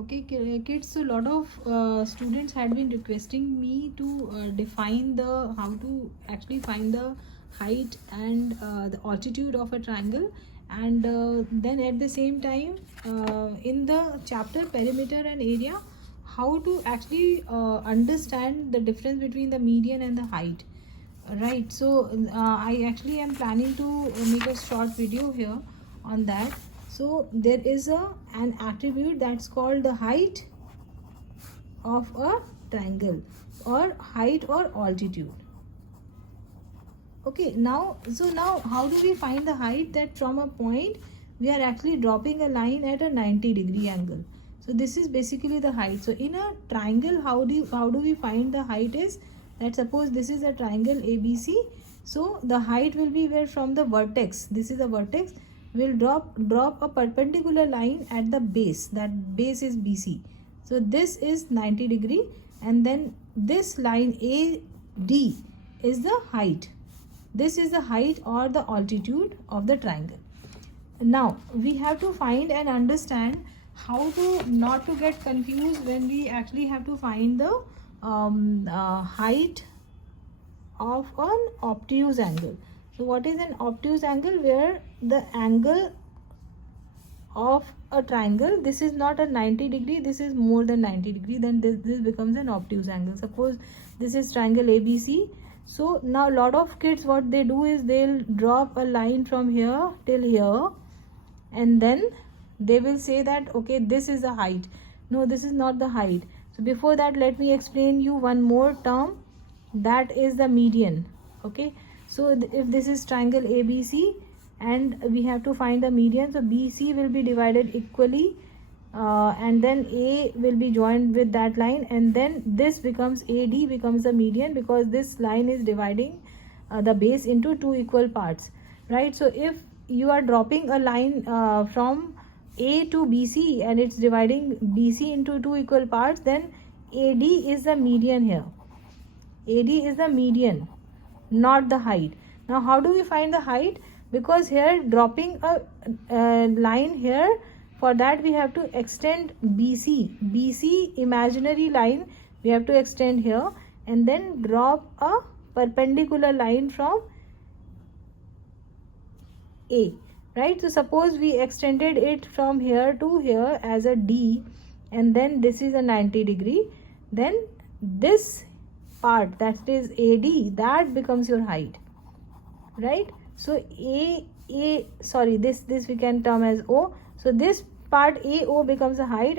Okay, kids, so a lot of students had been requesting me to define the how to actually find the height and the altitude of a triangle, and then at the same time in the chapter perimeter and area, how to actually understand the difference between the median and the height. Right, so I actually am planning to make a short video here on that. So there is an attribute that's called the height of a triangle, or height or altitude. Okay, now how do we find the height? That from a point we are actually dropping a line at a 90-degree angle. So this is basically the height. So in a triangle, how do we find the height is that, suppose this is a triangle ABC. So the height will be where from the vertex, this is the vertex, will drop a perpendicular line at the base. That base is BC. So this is 90 degree, and then this line AD is the height. This is the height or the altitude of the triangle. Now we have to find and understand how to not to get confused when we actually have to find the height of an obtuse angle. So what is an obtuse angle? Where the angle of a triangle, this is not a 90 degree, this is more than 90 degree, then this becomes an obtuse angle. Suppose this is triangle ABC. So now a lot of kids, what they do is they'll drop a line from here till here, and then they will say that okay, this is the height. No, this is not the height. So before that, let me explain you one more term, that is the median. Okay, so if this is triangle ABC and we have to find the median, so BC will be divided equally, and then A will be joined with that line, and then this becomes AD becomes the median, because this line is dividing the base into two equal parts, right? So if you are dropping a line from A to BC and it's dividing BC into two equal parts, then AD is the median here. AD is the median, not the height. Now how do we find the height? Because here dropping a line here, for that we have to extend BC imaginary line we have to extend here, and then drop a perpendicular line from A, right? So suppose we extended it from here to here as a D, and then this is a 90 degree, then this part, that is AD, that becomes your height, right? So this we can term as O. So this part AO becomes a height, and